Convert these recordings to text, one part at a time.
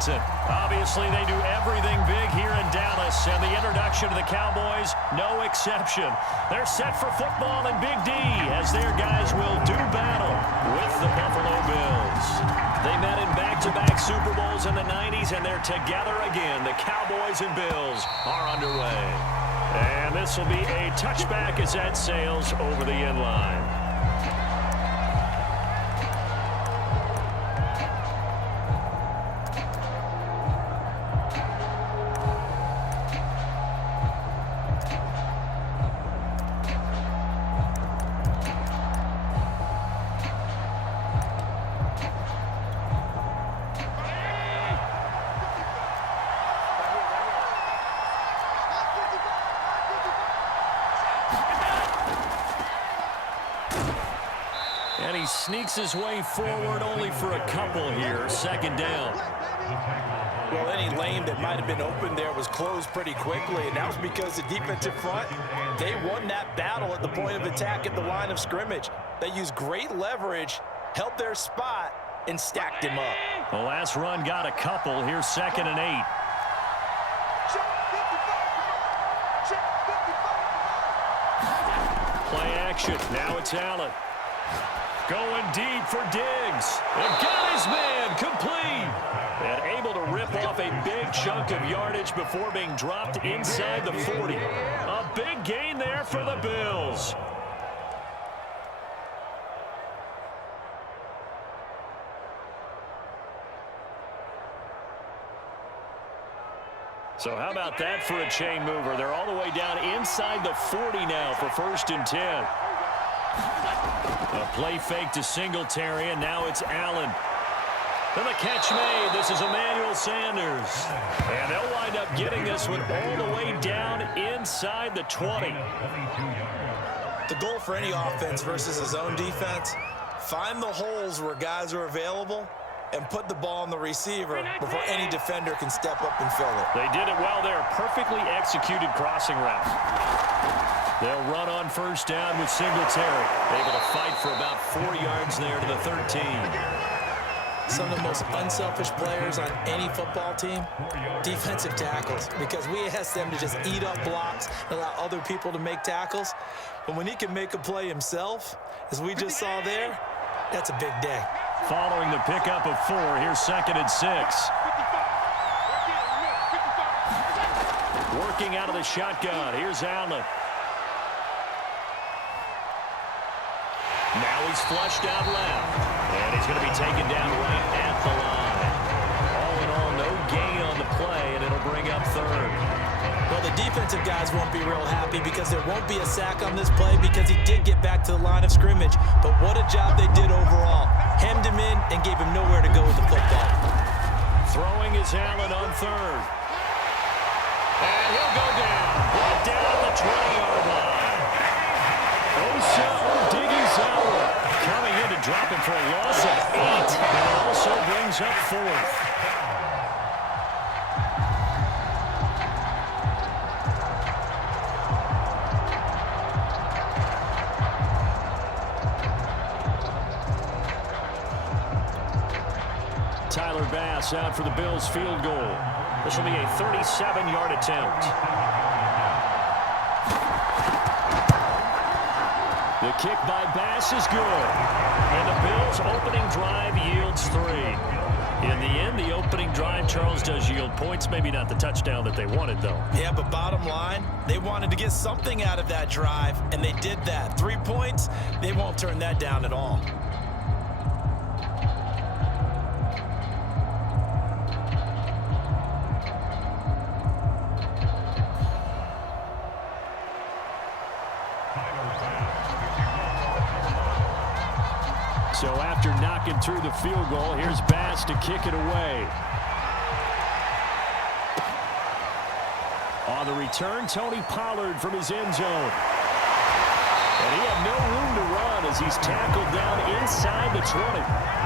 Washington. Obviously, they do everything big here in Dallas, and the introduction to the Cowboys, no exception. They're set for football in Big D as their guys will do battle with the Buffalo Bills. They met in back-to-back Super Bowls in the 90s, and they're together again. The Cowboys and Bills are underway. And this will be a touchback as that sails over the end line. And he sneaks his way forward only for a couple here. Second down. Well, any lane that might have been open there was closed pretty quickly, and that was because the defensive front, they won that battle at the point of attack at the line of scrimmage. They used great leverage, held their spot, and stacked him up. The last run got a couple. Here's 2nd and 8. Play action. Now it's Allen. Going deep for Diggs. And got his man complete. And able to rip off a big chunk of yardage before being dropped inside the 40. A big gain there for the Bills. So how about that for a chain mover? They're all the way down inside the 40 now for 1st and 10. A play fake to Singletary, and now it's Allen. And the catch made. This is Emmanuel Sanders. And they'll wind up getting this one all the way down inside the 20. The goal for any offense versus his own defense, find the holes where guys are available and put the ball on the receiver before any defender can step up and fill it. They did it well there. Perfectly executed crossing route. They'll run on 1st down with Singletary. Able to fight for about 4 yards there to the 13. Some of the most unselfish players on any football team, defensive tackles, because we ask them to just eat up blocks and allow other people to make tackles. But when he can make a play himself, as we just saw there, that's a big day. Following the pickup of 4, here's 2nd and 6. Working out of the shotgun, here's Allen. Now he's flushed out left. And he's going to be taken down right at the line. All in all, no gain on the play, and it'll bring up 3rd. Well, the defensive guys won't be real happy because there won't be a sack on this play because he did get back to the line of scrimmage. But what a job they did overall. Hemmed him in and gave him nowhere to go with the football. Throwing is Allen on 3rd. And he'll go down. Brought down at the 20-yard line. Osa Odighizuwa coming in to drop him for a loss of 8. And it also brings up 4th. Tyler Bass out for the Bills field goal. This will be a 37-yard attempt. The kick by Bass is good. And the Bills' opening drive yields 3. In the end, the opening drive, Charles, does yield points. Maybe not the touchdown that they wanted, though. Yeah, but bottom line, they wanted to get something out of that drive, and they did that. 3 points, they won't turn that down at all. So after knocking through the field goal, here's Bass to kick it away. On the return, Tony Pollard from his end zone. And he had no room to run as he's tackled down inside the 20.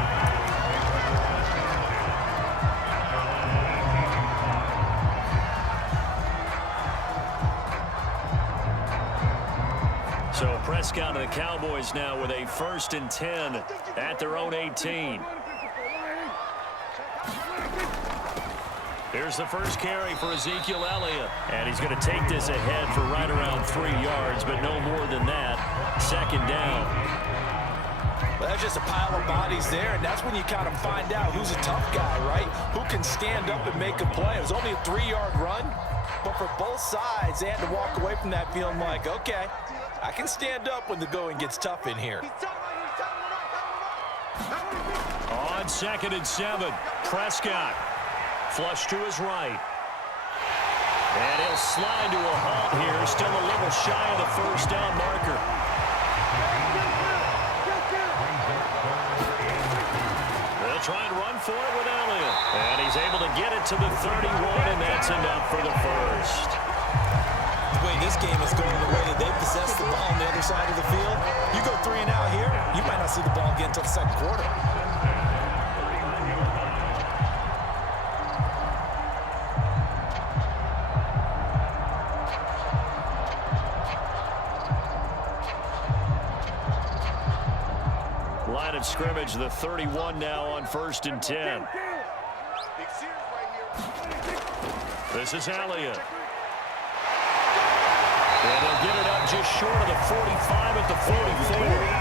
So Prescott and the Cowboys now with a 1st and 10 at their own 18. Here's the first carry for Ezekiel Elliott. And he's going to take this ahead for right around 3 yards, but no more than that. Second down. Well, that's just a pile of bodies there, and that's when you kind of find out who's a tough guy, right? Who can stand up and make a play. It was only a 3-yard run, but for both sides, they had to walk away from that feeling like, okay, I can stand up when the going gets tough in here. On 2nd and 7, Prescott. Flush to his right. And he'll slide to a halt here. Still a little shy of the first down marker. They'll try and run for it with Elliott. And he's able to get it to the 31, and that's enough for the first. The way this game is going, the way that they possess the ball on the other side of the field, you go 3 and out here, you might not see the ball again until the second quarter. Line of scrimmage, the 31 now on 1st and 10. This is Elliott. And they'll get it up just short of the 45 at the 44.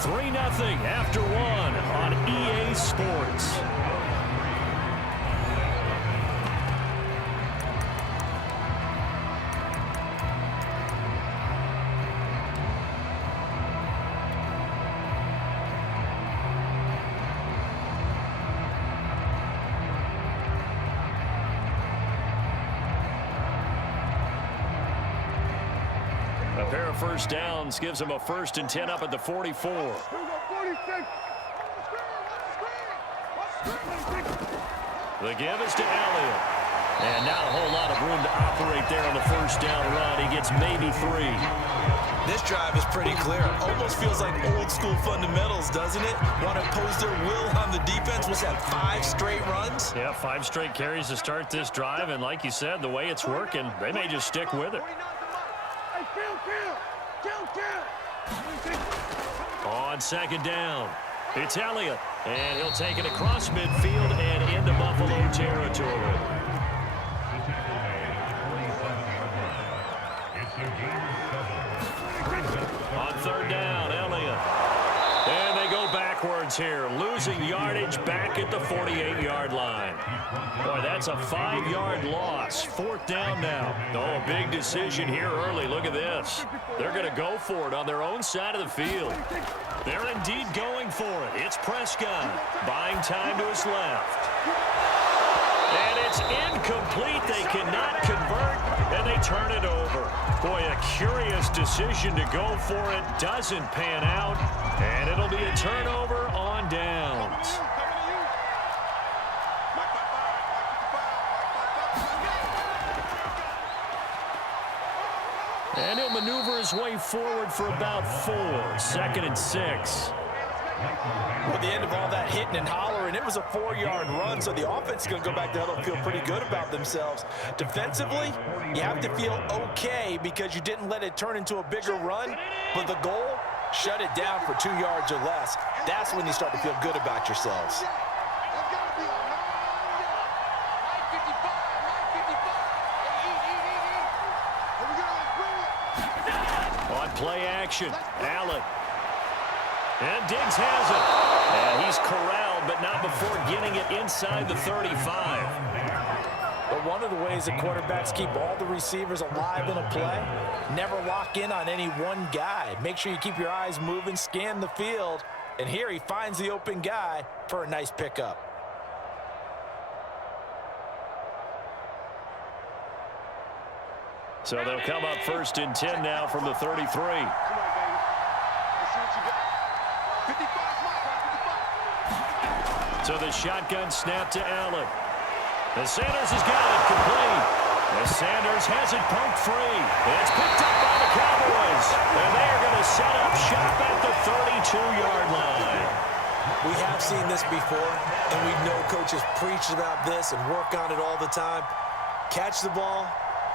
3-0 after 1 on EA Sports. A pair of first downs gives them a 1st and 10 up at the 44. The give is to Elliott. And not a whole lot of room to operate there on the first down run. He gets maybe 3. This drive is pretty clear. Almost feels like old school fundamentals, doesn't it? Want to impose their will on the defense. What's that, 5 straight runs? Yeah, 5 straight carries to start this drive. And like you said, the way it's working, they may just stick with it. On 2nd down, it's Elliott, and he'll take it across midfield and into Buffalo territory. On 3rd down, Elliott. And they go backwards here, losing yardage back at the 48-yard line. Boy, that's a 5-yard loss. 4th down now. Oh, big decision here early. Look at this. They're going to go for it on their own side of the field. They're indeed going for it. It's Prescott buying time to his left. And it's incomplete. They cannot convert, and they turn it over. Boy, a curious decision to go for it. Doesn't pan out, and it'll be a turnover on downs. And he'll maneuver his way forward for about 4. 2nd and 6. At the end of all that hitting and hollering, it was a 4-yard run, so the offense is going to go back to huddle and feel pretty good about themselves. Defensively, you have to feel okay because you didn't let it turn into a bigger run, but the goal, shut it down for 2 yards or less. That's when you start to feel good about yourselves. On play action, Allen. And Diggs has it. And he's corralled, but not before getting it inside the 35. But one of the ways that quarterbacks keep all the receivers alive in a play, never lock in on any one guy. Make sure you keep your eyes moving, scan the field, and here he finds the open guy for a nice pickup. So they'll come up 1st and 10 now from the 33. So the shotgun snap to Allen. And Sanders has got it complete. And Sanders has it poked free. And it's picked up by the Cowboys. And they are going to set up shop at the 32-yard line. We We have seen this before, and we know coaches preach about this and work on it all the time. Catch the ball.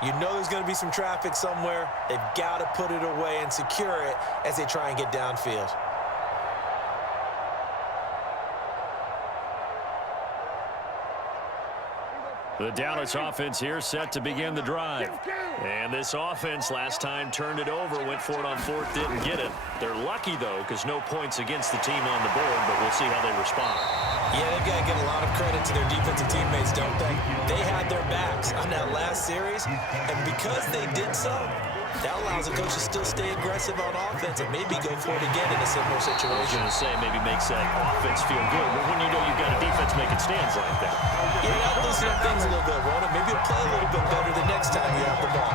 You know there's going to be some traffic somewhere. They've got to put it away and secure it as they try and get downfield. The Dallas offense here set to begin the drive. And this offense last time turned it over, went for it on fourth, didn't get it. They're lucky, though, because no points against the team on the board, but we'll see how they respond. Yeah, they've got to give a lot of credit to their defensive teammates, don't they? They had their backs on that last series, and because they did so, that allows the coach to still stay aggressive on offense and maybe go for it again in a similar situation. I was going to say, maybe makes that offense feel good. But when you know you've got a defense making stands like that. Yeah, that'll loosen up things a little bit, won't it? Maybe you'll play a little bit better the next time you have the ball.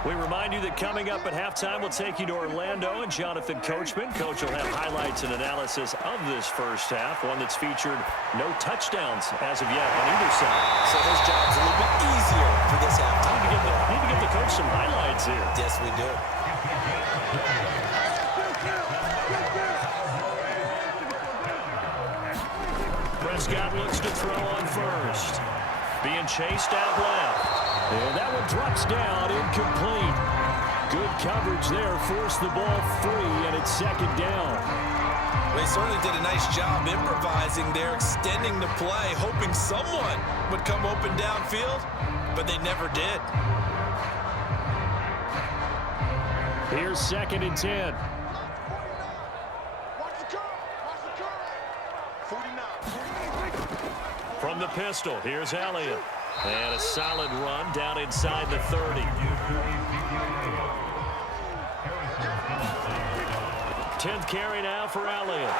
We remind you that coming up at halftime, we'll take you to Orlando and Jonathan Coachman. Coach will have highlights and analysis of this first half, one that's featured no touchdowns as of yet on either side. So his job's a little bit easier for this halftime. Need to give the coach some highlights here. Yes, we do. Prescott looks to throw on first. Being chased out left. And that one drops down, incomplete. Good coverage there, forced the ball free, and it's second down. They certainly did a nice job improvising there, extending the play, hoping someone would come open downfield, but they never did. Here's second and 10. From the pistol, here's Elliott. And a solid run down inside the 30. 10th carry now for Elliott.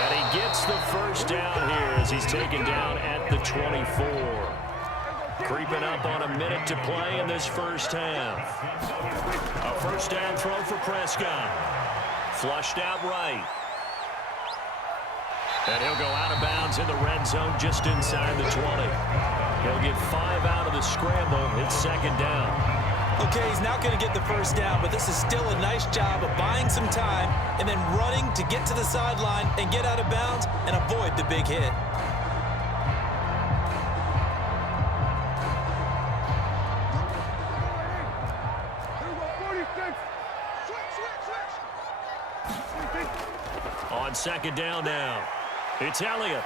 And he gets the first down here as he's taken down at the 24. Creeping up on a minute to play in this first half. A first down throw for Prescott. Flushed out right. And he'll go out of bounds in the red zone just inside the 20. He'll get 5 out of the scramble. It's second down. Okay, he's not going to get the first down, but this is still a nice job of buying some time and then running to get to the sideline and get out of bounds and avoid the big hit. On second down now, it's Elliott.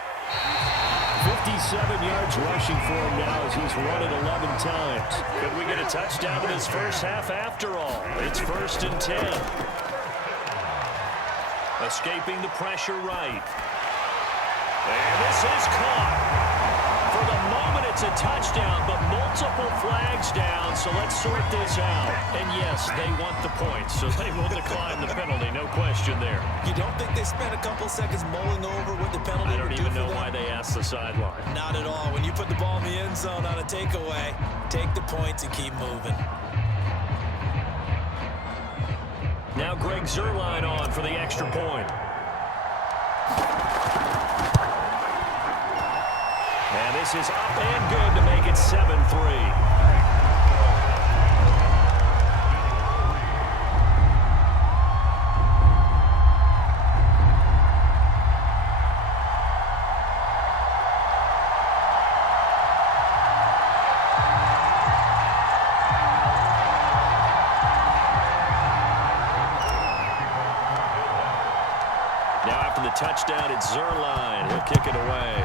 57 yards rushing for him now as he's run it 11 times. Could we get a touchdown in this first half after all? It's first and 10. Escaping the pressure right. And this is caught. For the moment, it's a touchdown, but multiple flags down, so let's sort this out. And yes, they want the points, so they will decline the penalty, no question there. You don't think they spent a couple seconds mulling over what the penalty I don't would even do know for them? why they asked the sideline. Not at all. When you put the ball in the end zone on a takeaway, take the points and keep moving. Now Greg Zuerlein on for the extra point. And this is up and good to make it 7-3. Now after the touchdown, it's Zuerlein. He'll kick it away.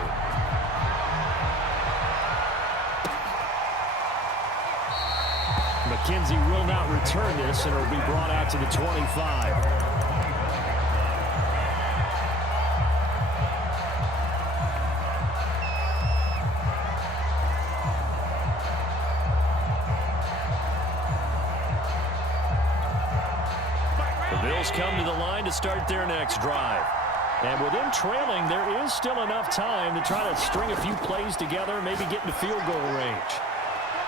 McKenzie will not return this, and it'll be brought out to the 25. The Bills come to the line to start their next drive. And with them trailing, there is still enough time to try to string a few plays together, maybe get into field goal range.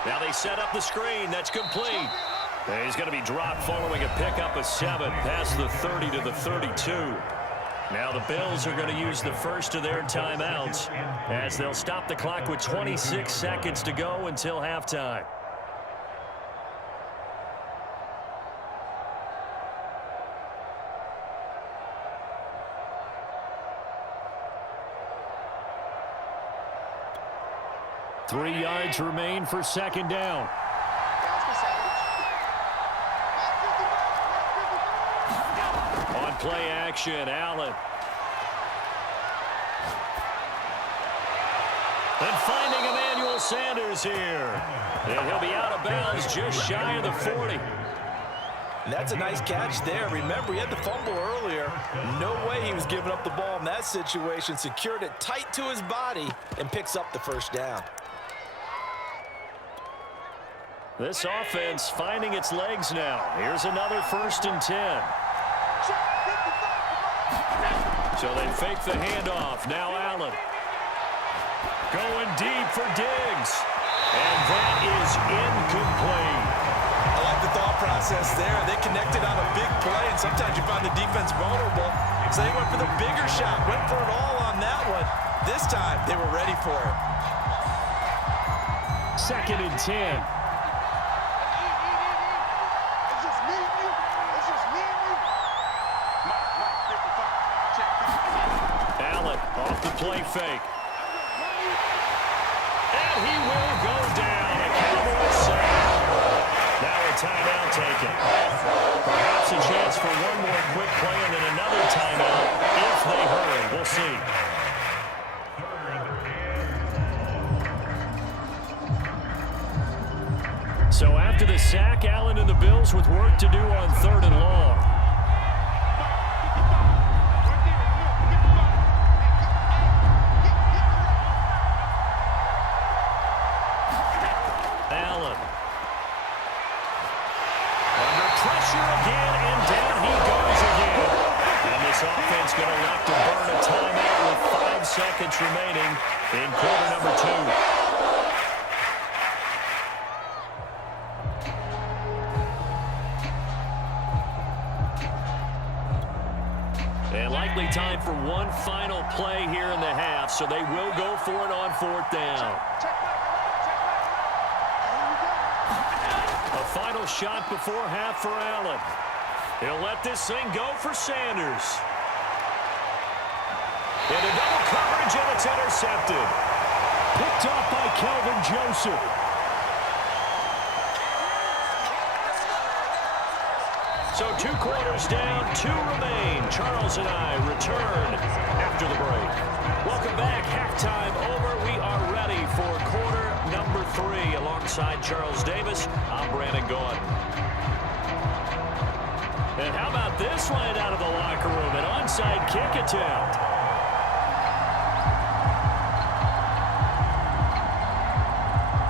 Now they set up the screen. That's complete. And he's going to be dropped following a pickup of 7 past the 30 to the 32. Now the Bills are going to use the first of their timeouts as they'll stop the clock with 26 seconds to go until halftime. Three yards remain for second down. On play action, Allen. And finding Emmanuel Sanders here. And he'll be out of bounds just shy of the 40. And that's a nice catch there. Remember, he had the fumble earlier. No way he was giving up the ball in that situation. Secured it tight to his body and picks up the first down. This offense finding its legs now. Here's another 1st and 10. So they fake the handoff. Now Allen. Going deep for Diggs. And that is incomplete. I like the thought process there. They connected on a big play, and sometimes you find the defense vulnerable. So they went for the bigger shot, went for it all on that one. This time, they were ready for it. 2nd and 10. Allen off the play fake. And he will go down. A Cowboys sack. Now a timeout taken. Perhaps a chance for one more quick play and then another timeout if they hurry. We'll see. So after the sack, Allen and the Bills with work to do on 3rd and long. Allen. Under pressure again, and down he goes again. And this offense going to have to burn a timeout with 5 seconds remaining in quarter number 2. And likely time for one final play here in the half, so they will go for it on 4th down. A final shot before half for Allen. He'll let this thing go for Sanders. Into double coverage, and it's intercepted. Picked off by Kelvin Joseph. So 2 quarters down, 2 remain. Charles and I return after the break. Welcome back. Halftime over. We are ready for quarter number 3. Alongside Charles Davis, I'm Brandon Gaudin. And how about this line out of the locker room? An onside kick attempt.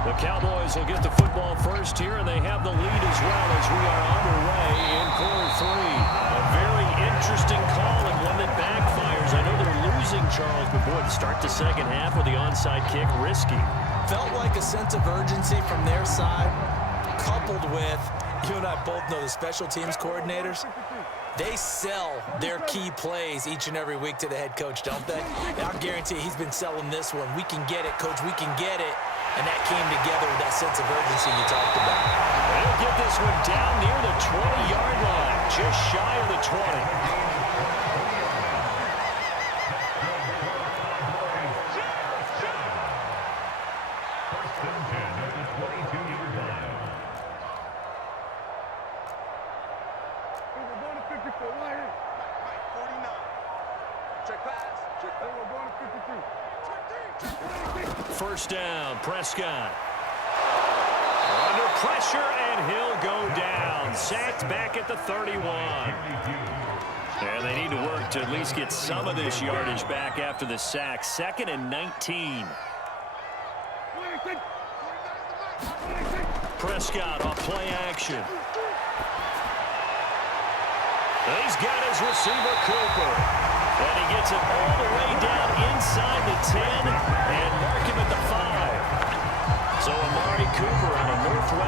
The Cowboys will get the football first here, and they have the lead as well as we are underway in quarter 3. A very interesting call and one that backfires. I know they're losing, Charles, but boy, to start the second half with the onside kick, risky. Felt like a sense of urgency from their side, coupled with, you and I both know the special teams coordinators. They sell their key plays each and every week to the head coach, don't they? And I'll guarantee he's been selling this one. We can get it, coach, we can get it. And that came together with that sense of urgency you talked about. They'll get this one down near the 20-yard line, just shy of the 20. First down, Prescott. Under pressure, and he'll go down. Sacked back at the 31. And they need to work to at least get some of this yardage back after the sack. 2nd and 19. Prescott off play action. He's got his receiver, Cooper. And he gets it all the way down inside the 10 and mark him at the 5. So Amari Cooper on a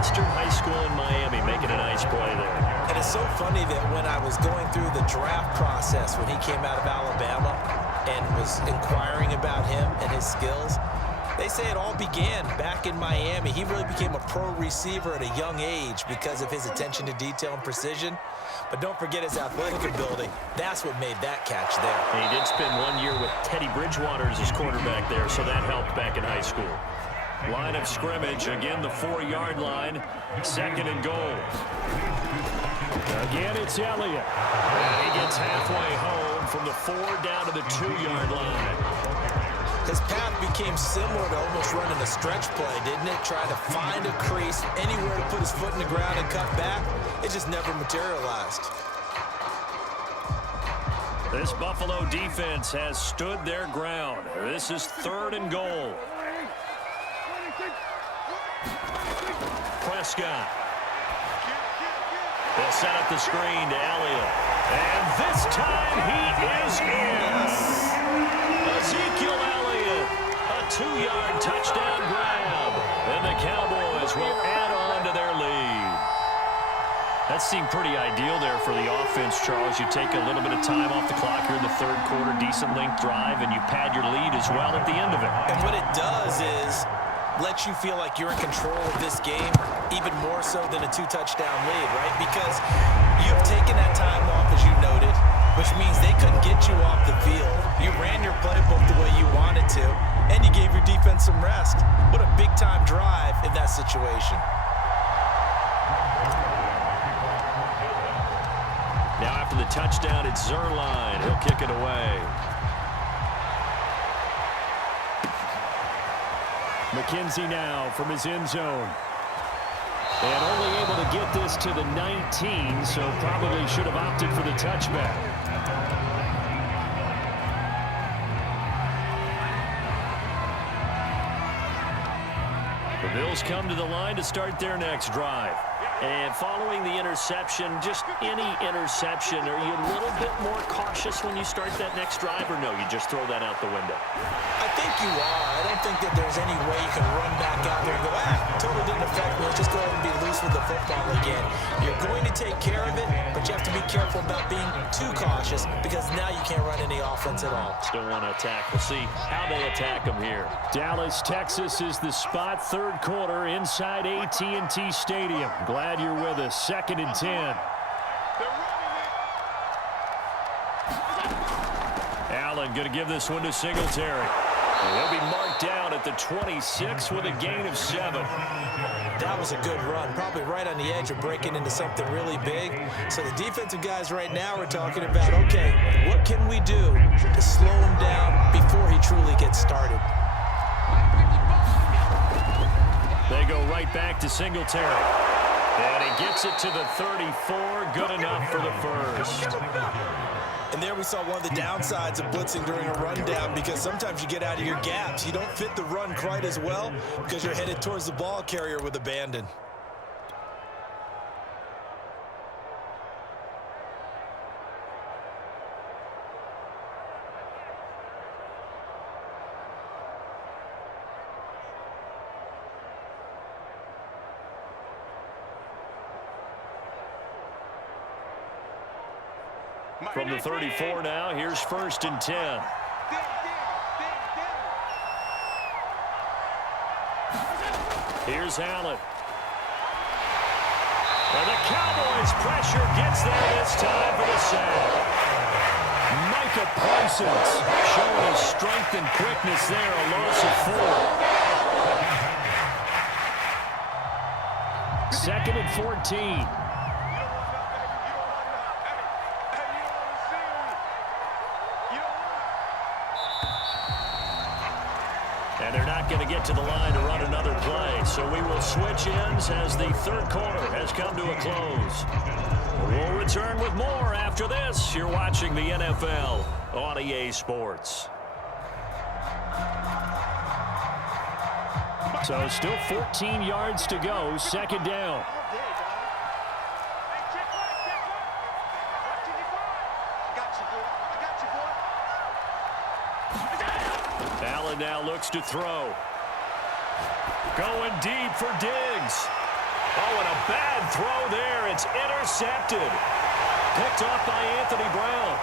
Western High School in Miami, making a nice play there. And it's so funny that when I was going through the draft process when he came out of Alabama and was inquiring about him and his skills, they say it all began back in Miami. He really became a pro receiver at a young age because of his attention to detail and precision. But don't forget his athletic ability. That's what made that catch there. And he did spend 1 year with Teddy Bridgewater as his quarterback there, so that helped back in high school. Line of scrimmage, again the 4-yard line, 2nd and goal. Again, it's Elliott. And he gets halfway home from the 4 down to the 2-yard line. His path became similar to almost running a stretch play, didn't it? Trying to find a crease, anywhere to put his foot in the ground and cut back. It just never materialized. This Buffalo defense has stood their ground. This is 3rd and goal. Prescott. They'll set up the screen to Elliott. And this time he is in. Ezekiel Elliott, a 2-yard touchdown grab. And the Cowboys will add on to their lead. That seemed pretty ideal there for the offense, Charles. You take a little bit of time off the clock here in the 3rd quarter, decent length drive, and you pad your lead as well at the end of it. And what it does is let you feel like you're in control of this game, even more so than a 2-touchdown lead, right? Because you've taken that time off, as you noted, which means they couldn't get you off the field. You ran your playbook the way you wanted to, and you gave your defense some rest. What a big-time drive in that situation. Now after the touchdown, it's Zerline. He'll kick it away. McKenzie now from his end zone. And only able to get this to the 19, so probably should have opted for the touchback. The Bills come to the line to start their next drive. And following the interception, just any interception, are you a little bit more cautious when you start that next drive, or no, you just throw that out the window? I think you are. I don't think that there's any way you can run back out there and go, totally didn't affect me. Let's just go ahead and be loose with the football again. You're going to take care of it, but you have to be careful about being too cautious because now you can't run any offense at all. Still want to attack. We'll see how they attack them here. Dallas, Texas is the spot, 3rd quarter inside AT&T Stadium. Glad you're with us. 2nd and 10. Allen going to give this one to Singletary. He'll be marked down at the 26 with a gain of 7. That was a good run, probably right on the edge of breaking into something really big. So the defensive guys right now are talking about, okay, what can we do to slow him down before he truly gets started? They go right back to Singletary. And he gets it to the 34. Good enough for the first. And there we saw one of the downsides of blitzing during a rundown, because sometimes you get out of your gaps. You don't fit the run quite as well because you're headed towards the ball carrier with abandon. From the 34 now, here's 1st and 10. Here's Allen. And the Cowboys' pressure gets there this time for the sack. Micah Parsons showing his strength and quickness there, a loss of 4. 2nd and 14. And they're not going to get to the line to run another play. So we will switch ends as the 3rd quarter has come to a close. We'll return with more after this. You're watching the NFL on EA Sports. So still 14 yards to go. 2nd down. Allen now looks to throw. Going deep for Diggs. Oh, and a bad throw there. It's intercepted. Picked off by Anthony Brown.